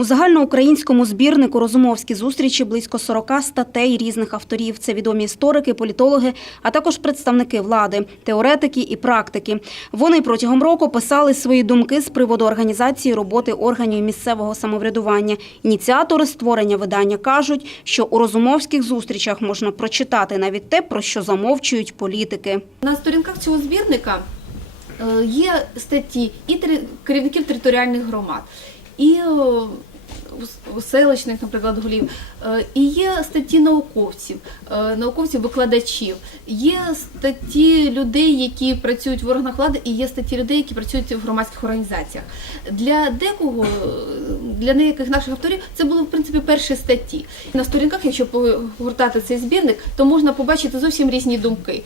У загальноукраїнському збірнику розумовські зустрічі близько 40 статей різних авторів. Це відомі історики, політологи, а також представники влади, теоретики і практики. Вони протягом року писали свої думки з приводу організації роботи органів місцевого самоврядування. Ініціатори створення видання кажуть, що у розумовських зустрічах можна прочитати навіть те, про що замовчують політики. На сторінках цього збірника е, є статті і керівників територіальних громад, і е, селищних, наприклад, голів, е, і є статті науковців, е, науковців-викладачів, є статті людей, які працюють в органах влади, і є статті людей, які працюють в громадських організаціях. Для декого, для деяких наших авторів, це були в принципі перші статті. На сторінках, якщо погортати цей збірник, то можна побачити зовсім різні думки.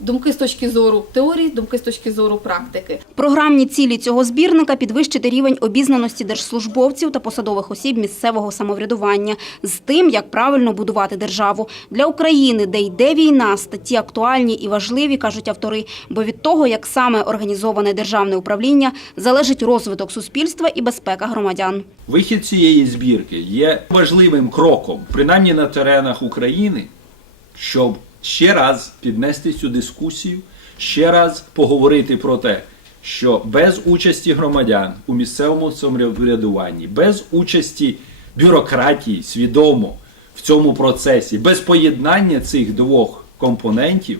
Думки з точки зору теорії, думки з точки зору практики. Програмні цілі цього збірника підвищити рівень обізнаності держслужбовців та посадових осіб місцевого самоврядування з тим, як правильно будувати державу для України, де йде війна, статті актуальні і важливі, кажуть автори. Бо від того, як саме організоване державне управління, залежить розвиток суспільства і безпека громадян. Вихід цієї збірки є важливим кроком, принаймні на теренах України, щоб ще раз піднести цю дискусію, ще раз поговорити про те, що без участі громадян у місцевому самоврядуванні, без участі бюрократії свідомо в цьому процесі, без поєднання цих двох компонентів,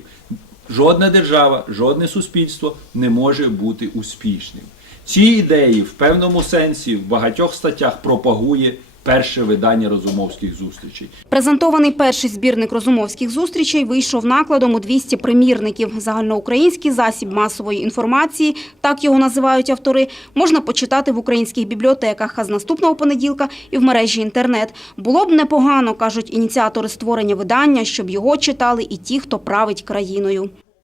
жодна держава, жодне суспільство не може бути успішним. Ці ідеї в певному сенсі в багатьох статтях пропагує перше видання розумовських зустрічей. Презентований перший збірник розумовських зустрічей вийшов накладом у 200 примірників. Загальноукраїнський засіб масової інформації, так його називають автори, можна почитати в українських бібліотеках, а з наступного понеділка і в мережі інтернет. Було б непогано, кажуть ініціатори створення видання, щоб його читали і ті, хто править країною.